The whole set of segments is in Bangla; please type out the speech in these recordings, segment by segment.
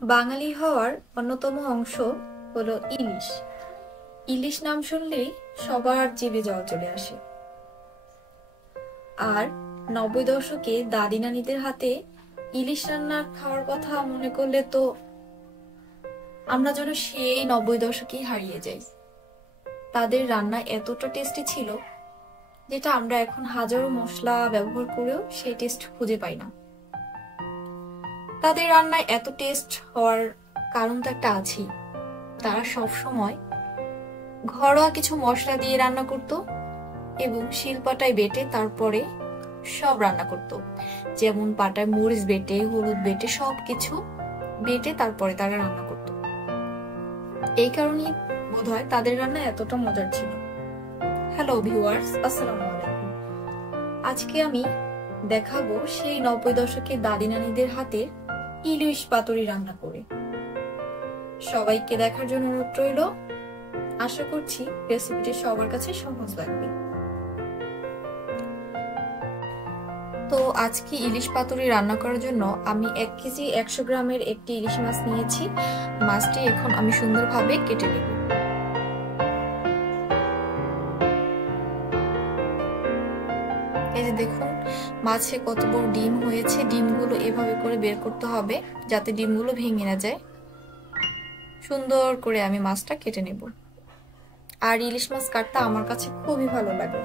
বাঙালি হওয়ার অন্যতম অংশ হলো ইলিশ। ইলিশ নাম শুনলেই সবার জিভে জল চলে আসে। আর 90 দশকে দাদি নানিদের হাতে ইলিশ রান্না খাওয়ার কথা মনে করলে তো আমরা যেন সেই 90 দশকেই হারিয়ে যাই। তাদের রান্না এতটা টেস্টি ছিল যেটা আমরা এখন হাজারো মশলা ব্যবহার করেও সেই টেস্ট খুঁজে পাই না। তাদের রান্নায় এত টেস্ট হওয়ার কারণ তো একটা আছেই। তারা সব সময় ঘরোয়া কিছু মশলা দিয়ে রান্না করত এবং শিলপাটায় বেটে তারপরে সব রান্না করত। যেমন পাটায় মরিচ বেটে, হলুদ বেটে, সবকিছু বেটে তারপরে তারা রান্না করত। এই কারণেই বোধহয় তাদের রান্না এতটা মজার ছিল। হ্যালো ভিউয়ার্স, আসসালামু আলাইকুম। আজকে আমি দেখাবো সেই 90 দশকের দাদি নানিদের হাতে ইলিশ পাতুরি রান্না করে। সবাইকে দেখার জন্য অনুরোধ রইল। আশা করছি রেসিপিটি সবার কাছে সহজ লাগবে। তো আজকে ইলিশ পাতুরি রান্না করার জন্য আমি 1 কেজি 100 গ্রামের একটি ইলিশ মাছ নিয়েছি। মাছটি এখন আমি সুন্দরভাবে কেটে নেব। এই যে দেখুন মাছে কত বড় ডিম হয়েছে। ডিমগুলো এভাবে করে বের করতে হবে যাতে ডিমগুলো ভেঙে না যায়। সুন্দর করে আমি মাছটা কেটে নেব। আর ইলিশ মাছ কাটতে আমার কাছে খুবই ভালো লাগে।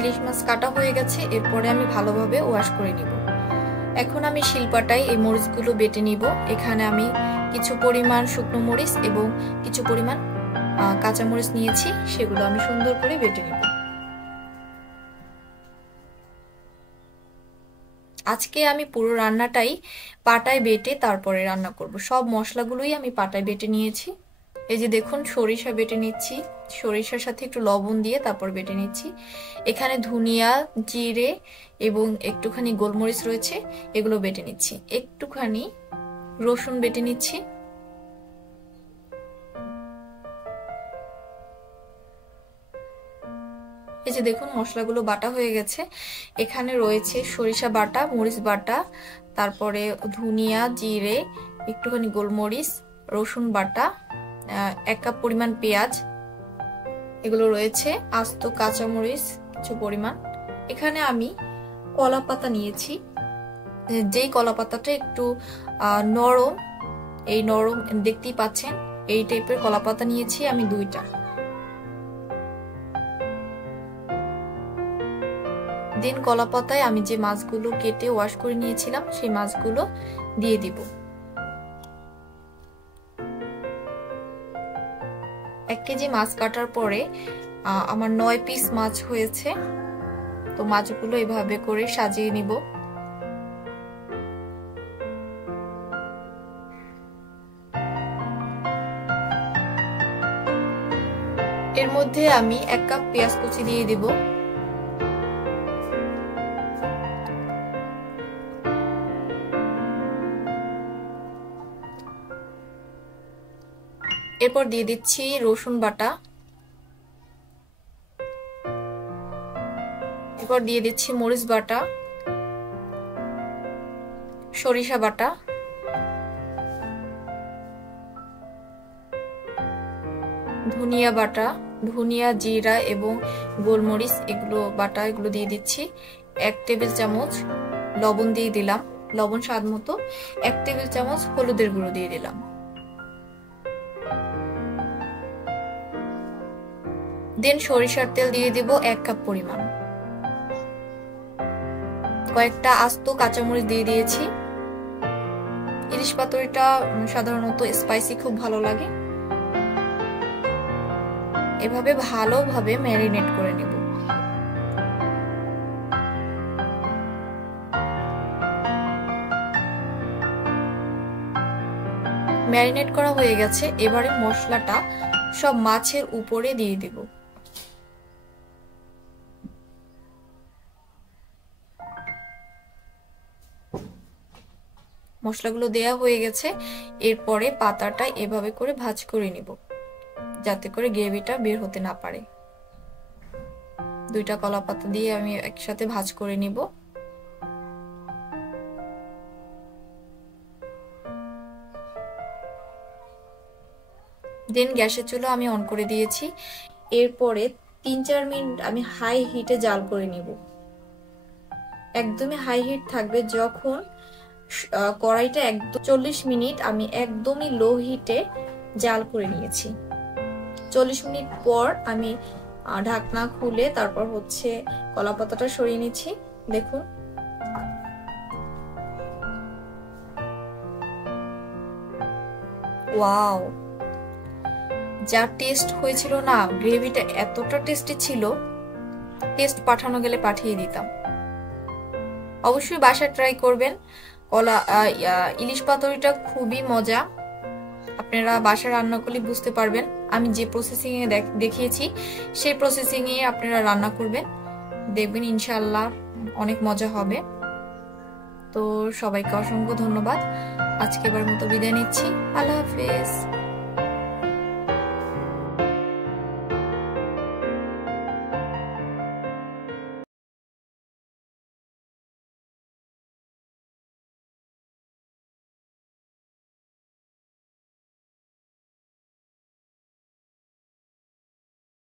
ইলিশ মাছ কাটা হয়ে গেছে, এরপরে আমি ভালোভাবে ওয়াশ করে নিব। এখন আমি শিলপাটায় এই মরিচগুলো বেটে নিব। এখানে আমি কিছু পরিমাণ শুকনো মরিচ এবং কিছু পরিমাণ কাঁচা মরিচ নিয়েছি, সেগুলো আমি সুন্দর করে বেটে নিব। আজকে আমি পুরো রান্নাটাই পাটায় বেটে তারপরে রান্না করব। সব মশলাগুলোই আমি পাটায় বেটে নিয়েছি। এই যে দেখুন সরিষা বেটে নিচ্ছি, সরিষার সাথে একটু লবণ দিয়ে তারপর বেটে নিচ্ছি। এখানে ধনিয়া, জিরে এবং একটুখানি গোলমরিচ রয়েছে, এগুলো বেটে নিচ্ছি। একটুখানি রসুন বেটে নিচ্ছি। এই যে দেখুন মশলাগুলো বাটা হয়ে গেছে। এখানে রয়েছে সরিষা বাটা, মরিচ বাটা, তারপরে ধনিয়া, জিরে, একটুখানি গোলমরিচ, রসুন বাটা, 1 কাপ পরিমাণ পেঁয়াজ, এগুলো রয়েছে, আস্ত কাঁচামরিচ কিছু পরিমাণ। এখানে আমি কলা পাতা নিয়েছি, যেই কলা পাতাটা একটু নরম, এই নরম দেখতেই পাচ্ছেন, এই টাইপের কলা পাতা নিয়েছি আমি 2টা। দেন কলা পাতায় আমি যে মাছগুলো কেটে ওয়াশ করে নিয়েছিলাম সেই মাছগুলো দিয়ে দিব। 1 কেজি মাছ কাটার পরে আমার 9 পিস মাছ হয়েছে। তো মাছগুলো এভাবে করে সাজিয়ে নিব। এর মধ্যে আমি 1 কাপ পেঁয়াজ কুচি দিয়ে দিব। এরপর দিয়ে দিচ্ছি রসুন বাটা, এরপর দিয়ে দিচ্ছি মরিচ বাটা, সরিষা বাটা, ধনিয়া বাটা, ধনিয়া, জিরা এবং গোলমরিচ এগুলো বাটা, এগুলো দিয়ে দিচ্ছি। 1 টেবিল চামচ লবণ দিয়ে দিলাম, লবণ স্বাদ মতো। 1 টেবিল চামচ হলুদের গুঁড়ো দিয়ে দিলাম। দেন সরিষার তেল দিয়ে দিব 1 কাপ পরিমাণ। কয়েকটা আস্ত কাঁচামরিচ দিয়ে দিয়েছি। ইলিশ পাতুরিটা সাধারণত স্পাইসি খুব ভালো লাগে। এভাবে ভালোভাবে ম্যারিনেট করে নেব। ম্যারিনেট করা হয়ে গেছে, এবারে মশলাটা সব মাছের উপরে দিয়ে দেব। মশলাগুলো দেয়া হয়ে গেছে, এরপরে পাতাটা এভাবে করে ভাঁজ করে নিব যাতে করে গ্রেভিটা বের হতে না পারে। দুইটা কলা পাতা দিয়ে আমি একসাথে ভাঁজ করে নিব। দেন গ্যাসের চুলা আমি অন করে দিয়েছি। এরপরে 3-4 মিনিট আমি হাই হিটে জাল করে নিব। একদমই হাই হিট থাকবে যখন কড়াইটা একদম 40 মিনিট আমি একদমই লো হিটে জাল করে নিয়েছি। 40 মিনিট পর আমি ঢাকনা খুলে তারপর হচ্ছে কলা পাতাটা সরিয়ে নিচ্ছি। দেখুন ওয়াও, যা টেস্ট হয়েছিল না, গ্রেভিটা এতটা টেস্টি ছিল, টেস্ট পাঠানো গেলে পাঠিয়ে দিতাম। অবশ্যই বাসায় ট্রাই করবেন। ইলিশ পাতুরিটা খুবই মজা, আপনারা বাসায় রান্না করলে বুঝতে পারবেন। আমি যে প্রসেসিং এ দেখিয়েছি সেই প্রসেসিং এ আপনারা রান্না করবেন, দেখবেন ইনশাআল্লাহ অনেক মজা হবে। তো সবাইকে অসংখ্য ধন্যবাদ। আজকে এবার মতো বিদায় নিচ্ছি। আল্লাহ হাফেজ।